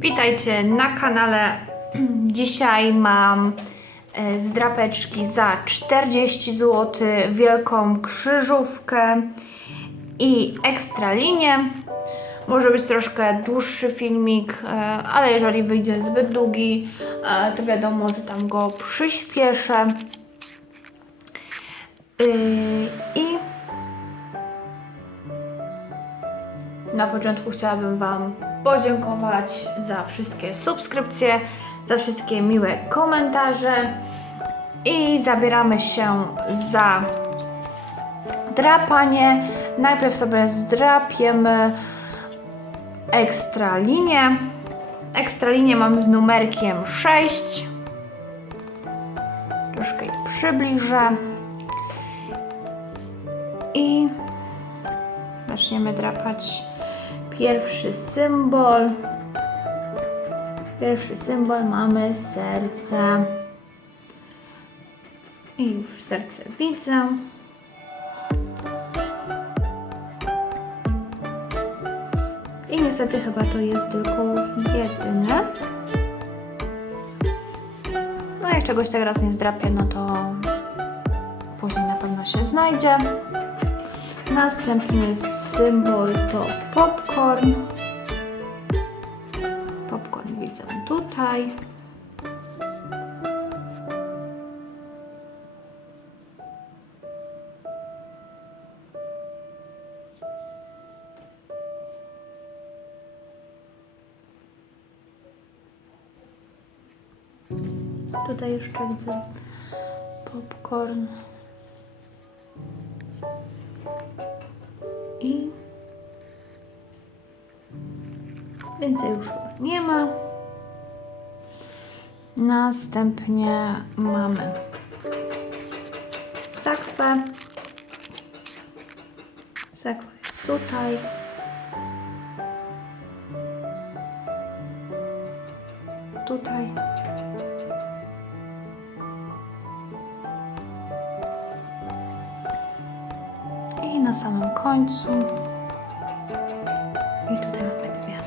Witajcie na kanale. Dzisiaj mam e, z drapeczki za 40 zł wielką krzyżówkę i ekstra linię. Może być troszkę dłuższy filmik, e, ale jeżeli wyjdzie zbyt długi, e, to wiadomo, że tam go przyspieszę. I Na początku chciałabym Wam podziękować za wszystkie subskrypcje, za wszystkie miłe komentarze i zabieramy się za drapanie. Najpierw sobie zdrapiemy ekstra linię. Ekstra linię mam z numerkiem 6. Troszkę je przybliżę. I zaczniemy drapać pierwszy symbol. Pierwszy symbol mamy serce. I już serce widzę. I niestety chyba to jest tylko jedyne. No jak czegoś teraz nie zdrapię, no to później na pewno się znajdzie. Następny symbol to popcorn. Popcorn widzę tutaj. Tutaj jeszcze widzę popcorn. I więcej już nie ma. Następnie mamy sakwę. Sakwa jest. Tutaj. Końcu. I tutaj mamy dwie.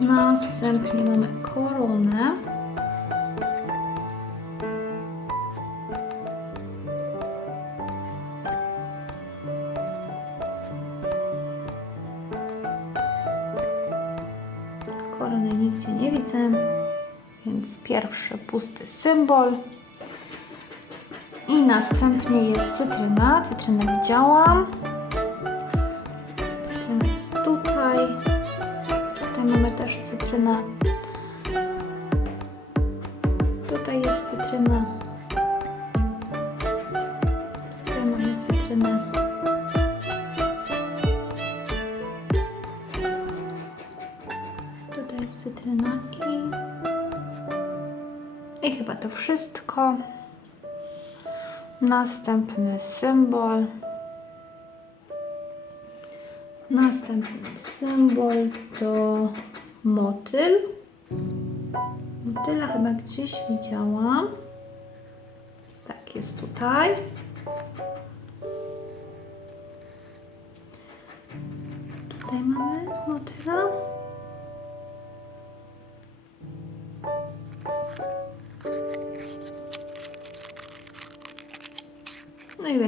Następnie mamy koronę. Korony nigdzie nie widzę. Więc pierwszy pusty symbol. Następnie jest cytryna. Cytrynę widziałam. Cytryna jest tutaj. Tutaj mamy też cytrynę. Tutaj jest cytryna. Tutaj mamy cytrynę. Tutaj jest cytryna i i chyba to wszystko. Następny symbol. Następny symbol to motyl. Motyla chyba gdzieś widziałam. Tak, jest tutaj.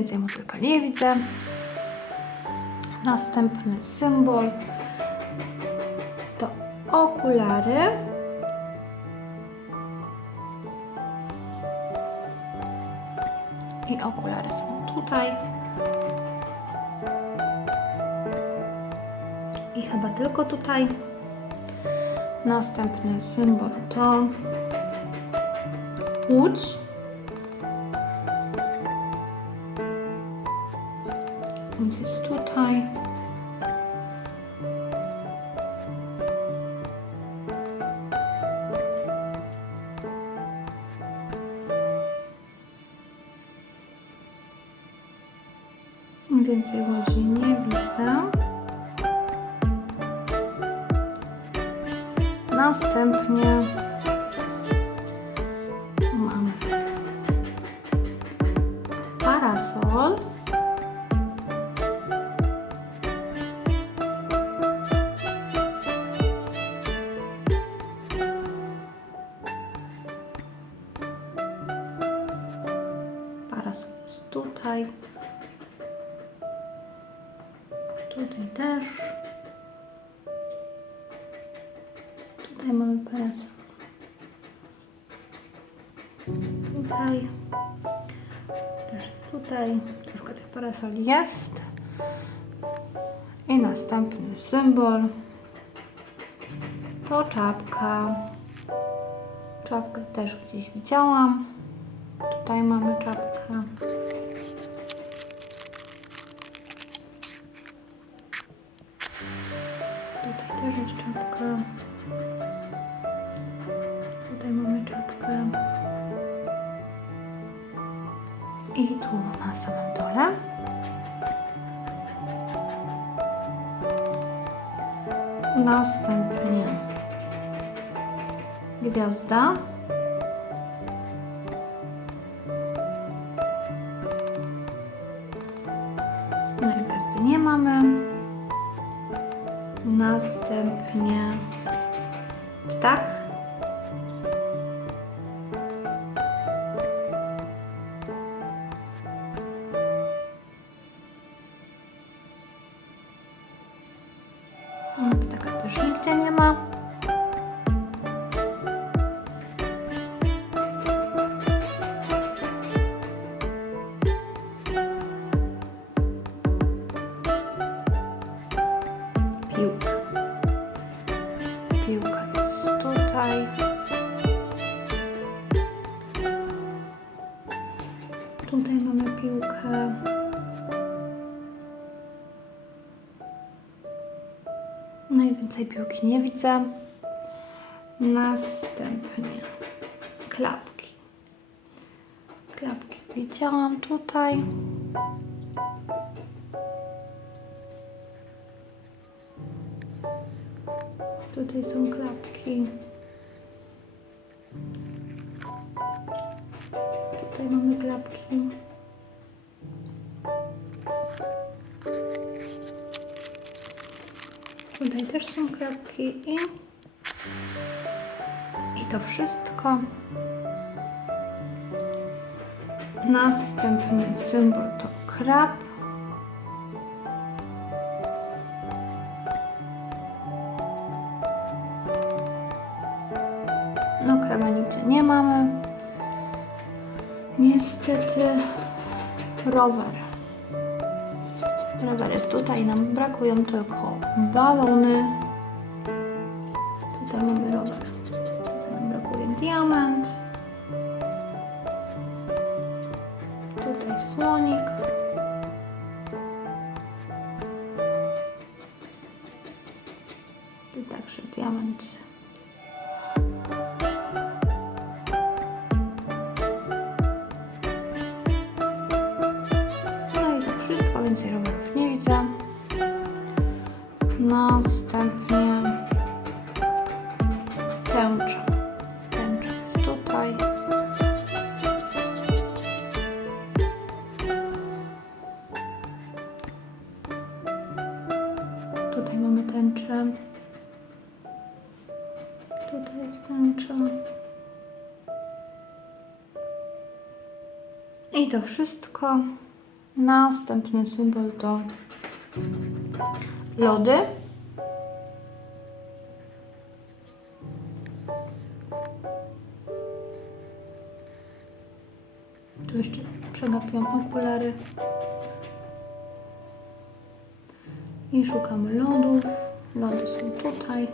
Więcej motylka nie widzę. Następny symbol to okulary. I okulary są tutaj. I chyba tylko tutaj. Następny symbol to łódź. Łódź jest tutaj. Więcej tutaj. Tutaj też. Tutaj mamy parasol. Tutaj. Też jest tutaj. Troszkę tych parasoli jest. I następny symbol. To czapka. Czapkę też gdzieś widziałam. Tutaj mamy czapkę. Jest czapka. Tutaj mamy czapkę. I tu na samym dole. Następnie gwiazda. Też nigdzie nie ma. Najwięcej piłki nie widzę. Następnie klapki. Klapki widziałam tutaj. Tutaj są klapki. I i to wszystko. Następny symbol to krab. No, nigdzie nie mamy. Niestety rower. Rower jest tutaj, nam brakują tylko balony. I To wszystko. Następny symbol to lody. Tu jeszcze przegapiłam okulary. I szukamy lodów. Lody są tutaj.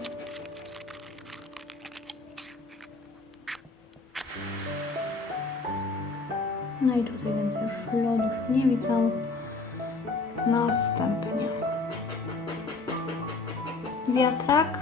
No i tutaj więcej już lodów nie widzę. Następnie wiatrak.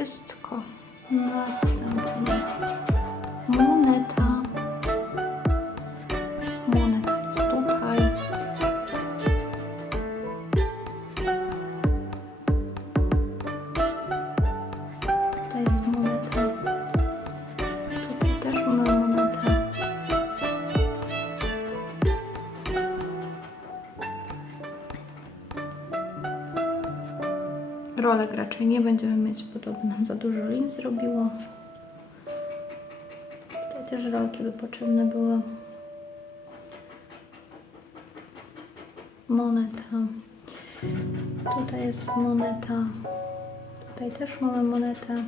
No Rolek raczej nie będziemy mieć, bo to by nam za dużo lin zrobiło. Tutaj też rolki by potrzebne były. Moneta. Tutaj jest moneta. Tutaj też mamy monetę.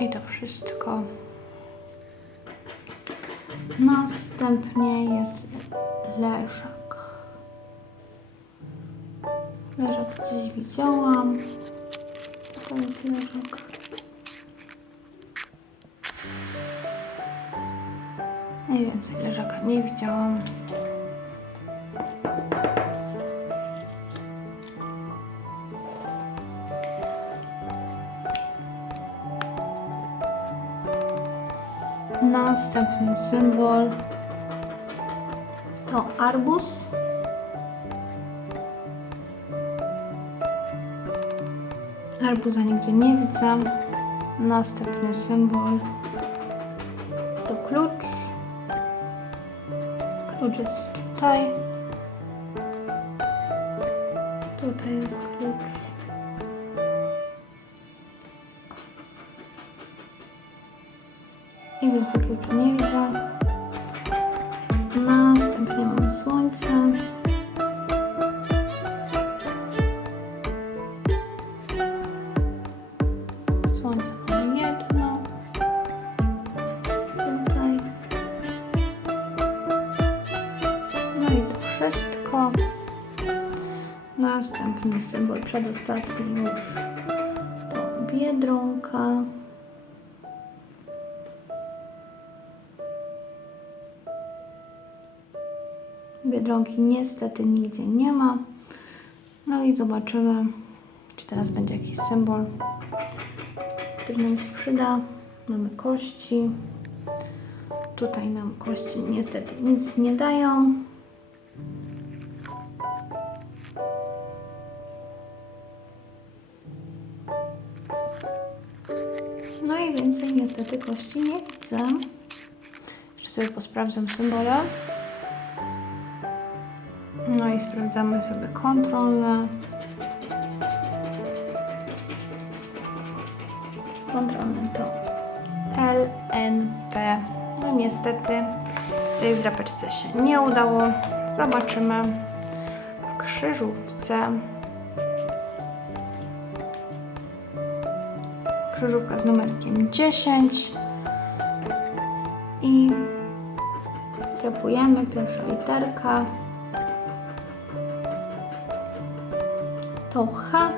I to wszystko. Następnie jest leżak. Leżak gdzieś widziałam. To jest leżak. Najwięcej leżaka nie widziałam. Następny symbol to arbuz. Arbuza nigdzie nie widzę. Następny symbol to klucz. Klucz jest tutaj. Tutaj jest klucz. I więcej kluczu nie widzę. Następny symbol przedostatni już to biedronka. Biedronki niestety nigdzie nie ma. No i zobaczymy, czy teraz będzie jakiś symbol, który nam się przyda. Mamy kości. Tutaj nam kości niestety nic nie dają. Więcej niestety kości nie widzę. Jeszcze sobie posprawdzam symbole. No i sprawdzamy sobie kontrolne. Kontrolne to LNP. No niestety w tej zdrapeczce się nie udało. Zobaczymy w krzyżówce. Krzyżówka z numerkiem 10 i skrapujemy pierwsza literka to H.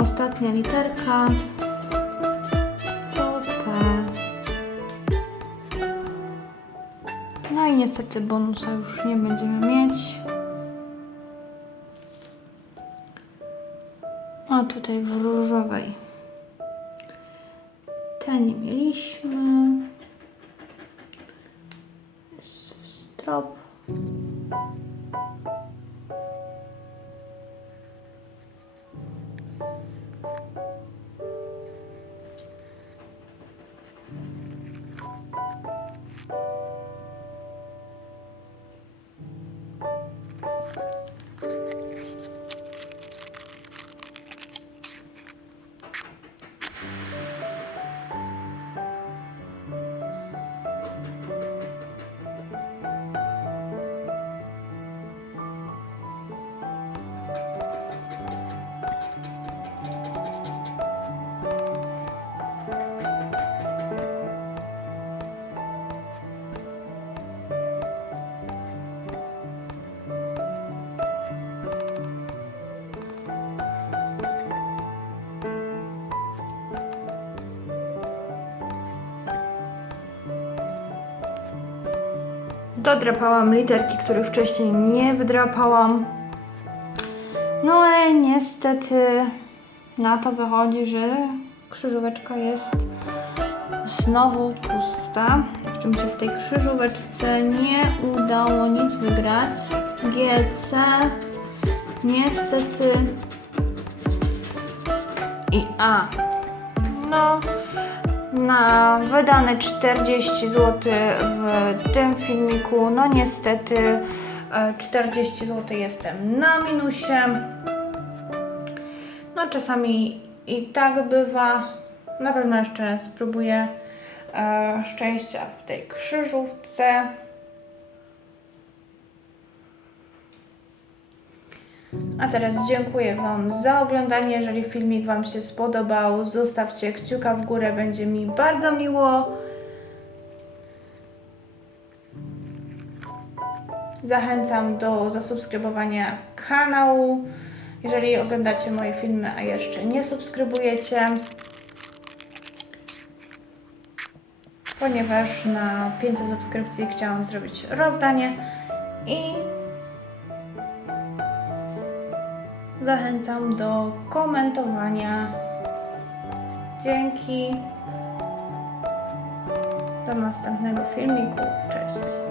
ostatnia literka to P. No i niestety bonusa już nie będziemy mieć. A tutaj w różowej. Te nie mieliśmy. Strop. Dodrapałam literki, których wcześniej nie wydrapałam. No ale niestety na to wychodzi, że krzyżóweczka jest znowu pusta. Przy czym się w tej krzyżóweczce nie udało nic wygrać. GC niestety i A. No, na wydane 40 zł w tym filmiku. No niestety e, 40 zł jestem na minusie. No czasami i tak bywa. Na pewno jeszcze spróbuję e, szczęścia w tej krzyżówce. A teraz dziękuję Wam za oglądanie. Jeżeli filmik Wam się spodobał, zostawcie kciuka w górę, będzie mi bardzo miło. Zachęcam do zasubskrybowania kanału, jeżeli oglądacie moje filmy, a jeszcze nie subskrybujecie. Ponieważ na 500 subskrypcji chciałam zrobić rozdanie i zachęcam do komentowania. Dzięki. Do następnego filmiku. Cześć.